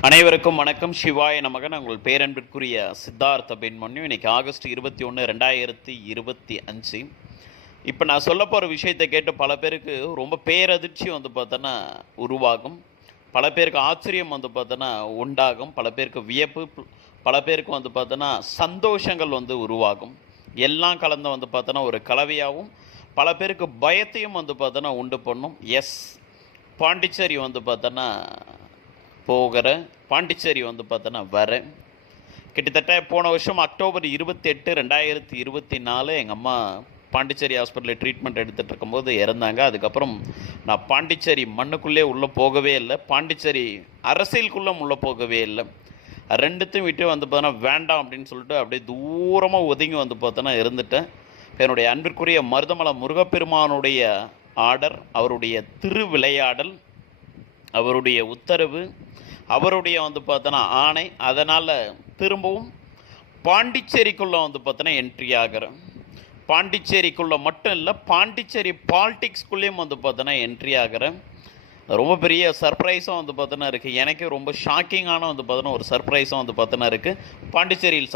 அனைவருக்கும் வணக்கம். சிவாய நமக. நான் உங்கள் பேரன்பிற்குரிய சித்தார்த்த பெண்மணியும் இன்னைக்கு ஆகஸ்ட் இருபத்தி ஒன்று ரெண்டாயிரத்தி இருபத்தி அஞ்சு. இப்போ நான் சொல்ல போகிற விஷயத்தை கேட்டு பல பேருக்கு ரொம்ப பேரதிர்ச்சி வந்து பார்த்தோன்னா உருவாகும். பல பேருக்கு ஆச்சரியம் வந்து பார்த்தோன்னா உண்டாகும். பல பேருக்கு வியப்பு பல பேருக்கு வந்து பார்த்தோன்னா சந்தோஷங்கள் வந்து உருவாகும். எல்லாம் கலந்து வந்து பார்த்தோன்னா ஒரு கலவையாகவும் பல பேருக்கு பயத்தையும் வந்து பார்த்தோன்னா உண்டு பண்ணும். எஸ் பாண்டிச்சேரி வந்து பார்த்தோன்னா போகிறேன் பாண்டிச்சேரி வந்து பார்த்தோன்னா வரேன். கிட்டத்தட்ட போன வருஷம் அக்டோபர் இருபத்தி எட்டு ரெண்டாயிரத்தி இருபத்தி நாலு எங்கள் அம்மா பாண்டிச்சேரி ஹாஸ்பிட்டலில் ட்ரீட்மெண்ட் எடுத்துகிட்டு இருக்கும்போது இறந்தாங்க. அதுக்கப்புறம் நான் பாண்டிச்சேரி மண்ணுக்குள்ளே உள்ளே போகவே இல்லை. பாண்டிச்சேரி அரசியலுக்குள்ளே உள்ளே போகவே இல்லை. ரெண்டுத்தையும் விட்டு வந்து பார்த்தோன்னா வேண்டாம் அப்படின்னு சொல்லிட்டு அப்படியே தூரமாக ஒதுங்கி வந்து பார்த்தோன்னா இருந்துட்டேன். என்னுடைய அன்பிற்குரிய மருதமலை முருகப்பெருமானுடைய ஆர்டர் அவருடைய திருவிளையாடல் அவருடைய உத்தரவு அவருடைய வந்து பார்த்தோன்னா ஆணை அதனால் திரும்பவும் பாண்டிச்சேரிக்குள்ளே வந்து பார்த்தோன்னா என்ட்ரி ஆகிறேன் பாண்டிச்சேரிக்குள்ளே மட்டும் இல்லை பாண்டிச்சேரி பாலிடிக்ஸ்குள்ளேயும் வந்து பார்த்தோன்னா என்ட்ரி ஆகிறேன் ரொம்ப பெரிய சர்ப்ரைஸாக வந்து பார்த்தோன்னா இருக்குது எனக்கே ரொம்ப ஷாக்கிங்கான வந்து பார்த்தோன்னா ஒரு சர்ப்ரைஸாக வந்து பார்த்தோன்னா இருக்குது பாண்டிச்சேரியில்